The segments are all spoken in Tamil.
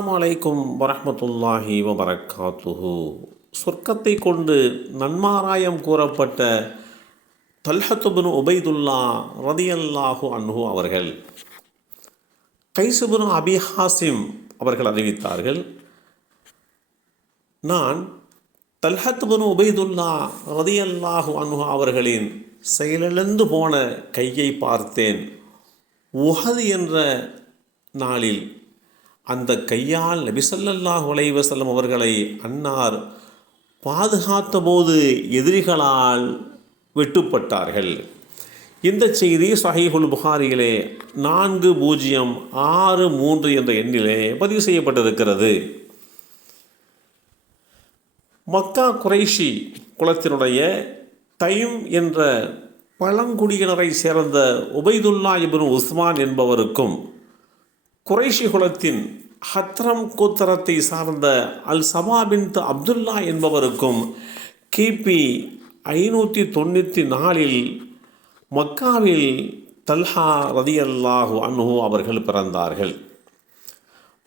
அஸ்லாம் அலைக்கும் வரமத்துல்லாஹி வபரக்காத்துஹு சொர்க்கத்தை கொண்டு நன்மாராயம் கூறப்பட்ட தல்ஹத்துபின் உபைதுல்லா ரதியல்லாஹு அன்ஹு அவர்கள் கைசுபின் அபி ஹாசிம் அவர்கள் அறிவித்தார்கள் நான் தல்ஹத்துபின் உபைதுல்லா ரதியல்லாஹு அன்ஹு அவர்களின் செயலிழந்து போன கையை பார்த்தேன். உஹது என்ற நாளில் அந்த கையால் நபிசல்லாஹ் உலைவசல்லம் அவர்களை அன்னார் பாதுகாத்த போது எதிரிகளால் வெட்டுப்பட்டார்கள். இந்த செய்தி சஹீஹுல் புகாரியிலே நான்கு பூஜ்ஜியம் ஆறு மூன்று என்ற எண்ணிலே பதிவு செய்யப்பட்டிருக்கிறது. மக்கா குறைஷி குலத்தினுடைய தைம் என்ற பழங்குடியினரை சேர்ந்த உபைதுல்லா இபின் உஸ்மான் என்பவருக்கும் குறைஷி குலத்தின் ஹத்ரம் கூத்தரத்தை சார்ந்த அல் சபா பின் அப்துல்லா என்பவருக்கும் கிபி ஐநூற்றி தொண்ணூற்றி நாலில் மக்காவில் தல்ஹா ரதியல்லாஹு அன்ஹு அவர்கள் பிறந்தார்கள்.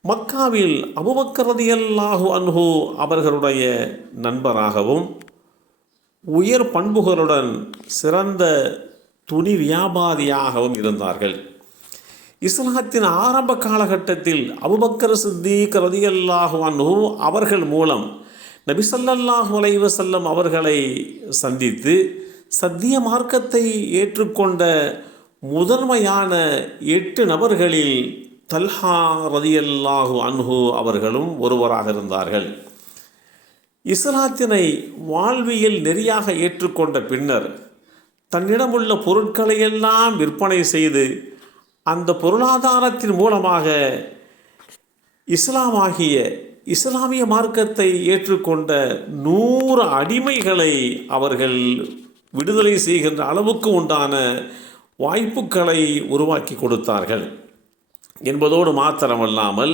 மக்காவில் அபுபக்கர் ரதியல்லாஹு அன்ஹு அவர்களுடைய நண்பராகவும் உயர் பண்புகளுடன் சிறந்த துணி வியாபாரியாகவும் இருந்தார்கள். இஸ்லாத்தின் ஆரம்ப காலகட்டத்தில் அபுபக்கர் சித்திக் ரதியல்லாஹு அவர்கள் மூலம் நபிசல்லாஹு அலைவசல்லம் அவர்களை சந்தித்து சத்திய மார்க்கத்தை ஏற்றுக்கொண்ட முதன்மையான எட்டு நபர்களில் தல்ஹா ரதியல்லாஹு அன்ஹு அவர்களும் ஒருவராக இருந்தார்கள். இஸ்லாத்தினை வாழ்வியல் நெறியாக ஏற்றுக்கொண்ட பின்னர் தன்னிடமுள்ள பொருட்களையெல்லாம் விற்பனை செய்து அந்த பொருளாதாரத்தின் மூலமாக இஸ்லாமாகிய இஸ்லாமிய மார்க்கத்தை ஏற்றுக்கொண்ட நூறு அடிமைகளை அவர்கள் விடுதலை செய்கின்ற அளவுக்கு உண்டான வாய்ப்புகளை உருவாக்கி கொடுத்தார்கள். என்பதோடு மாத்திரமல்லாமல்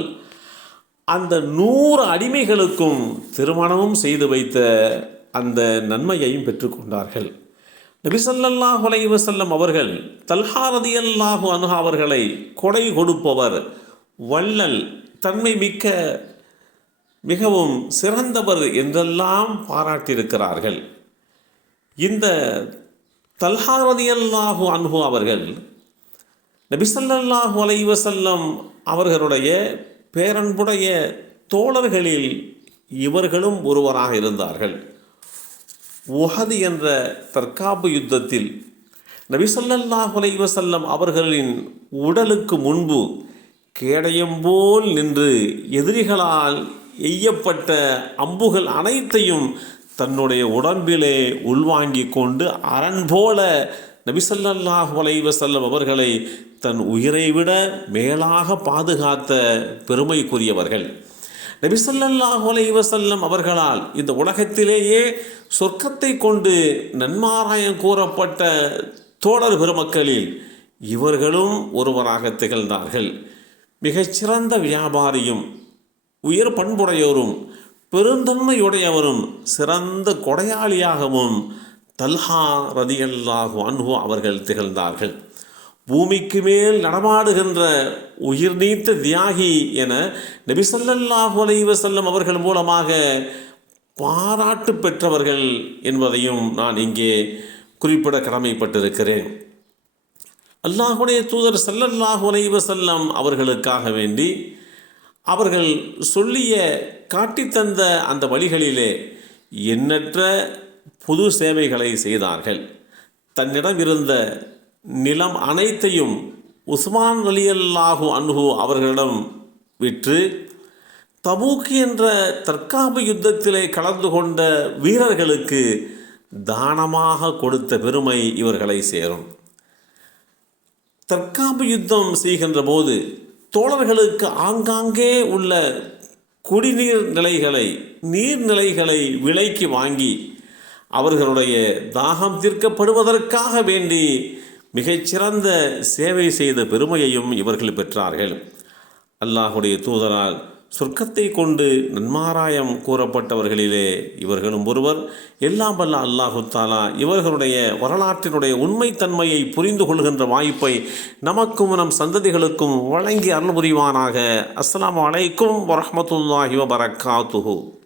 அந்த நூறு அடிமைகளுக்கும் திருமணமும் செய்து வைத்த அந்த நன்மையையும் பெற்றுக்கொண்டார்கள். நபிசல்லாஹ் அலைவசல்லம் அவர்கள் தல்ஹாரதி அல்லாஹு அனுஹா அவர்களை கொடை கொடுப்பவர் வள்ளல் தன்மை மிக்க மிகவும் சிறந்தவர் என்றெல்லாம் பாராட்டியிருக்கிறார்கள். இந்த தல்ஹாரதி அல்லாஹு அன்ஹு அவர்கள் நபிசல்லாஹு அலைவசல்லம் அவர்களுடைய பேரன்புடைய தோழர்களில் இவர்களும் ஒருவராக இருந்தார்கள். உஹது என்ற தற்காப்பு யுத்தத்தில் நபிசல்லாஹ் அலைவசல்லம் அவர்களின் உடலுக்கு முன்பு கேடயம் போல் நின்று எதிரிகளால் எய்யப்பட்ட அம்புகள் அனைத்தையும் தன்னுடைய உடம்பிலே உள்வாங்கி கொண்டு அரண் போல நபிசல்லாஹ் வலைவசல்லம் அவர்களை தன் உயிரை விட மேலாக பாதுகாத்த பெருமைக்குரியவர்கள். நபிசல்லாஹ் வலைவசல்லம் அவர்களால் இந்த உலகத்திலேயே சொர்க்கத்தை கொண்டு நன்மாராயம் கூறப்பட்ட தோழர் பெருமக்களில் இவர்களும் ஒருவராக திகழ்ந்தார்கள். மிகச்சிறந்த வியாபாரியும் உயர் பண்புடையோரும் பெருந்தன்மையுடையவரும் சிறந்த கொடையாளியாகவும் தல்ஹா ரதியல்லாஹு அன்ஹு அவர்கள் திகழ்ந்தார்கள். பூமிக்கு மேல் நடமாடுகின்ற உயிர் நீத்த தியாகி என நபிசல்லாஹு அலைவசல்லம் அவர்கள் மூலமாக பாராட்டு பெற்றவர்கள் என்பதையும் நான் இங்கே குறிப்பிட கடமைப்பட்டிருக்கிறேன். அல்லாஹுடைய தூதர் சல்லல்லாஹு அலைவசல்லம் அவர்களுக்காக வேண்டி அவர்கள் சொல்லிய காட்டித்தந்த அந்த வழிகளிலே எண்ணற்ற புது சேவைகளை செய்தார்கள். தன்னிடம் இருந்த நிலம் அனைத்தையும் உஸ்மான் அலியல்லாஹு அன்ஹு அவர்களிடம் விற்று தபூக் என்ற தற்காப்பு யுத்தத்திலே கலந்து கொண்ட வீரர்களுக்கு தானமாக கொடுத்த பெருமை இவர்களை சேரும். தற்காப்பு யுத்தம் செய்கின்ற போது தோழர்களுக்கு ஆங்காங்கே உள்ள குடிநீர் நிலைகளை நீர்நிலைகளை விலைக்கு வாங்கி அவர்களுடைய தாகம் தீர்க்கப்படுவதற்காக வேண்டி மிகச்சிறந்த சேவை செய்த பெருமையையும் இவர்கள் பெற்றார்கள். அல்லாஹுடைய தூதரால் சொர்க்கத்தை கொண்டு நன்மாராயம் கூறப்பட்டவர்களிலே இவர்களும் ஒருவர். எல்லாம் வல்ல அல்லாஹு தாலா இவர்களுடைய வரலாற்றினுடைய உண்மைத்தன்மையை புரிந்து கொள்கின்ற வாய்ப்பை நமக்கும் நம் சந்ததிகளுக்கும் வழங்கி அருள் புரிவானாக. அஸ்லாம் வலைக்கும் வரமத்துல்லாஹி வபரகாத்துஹு.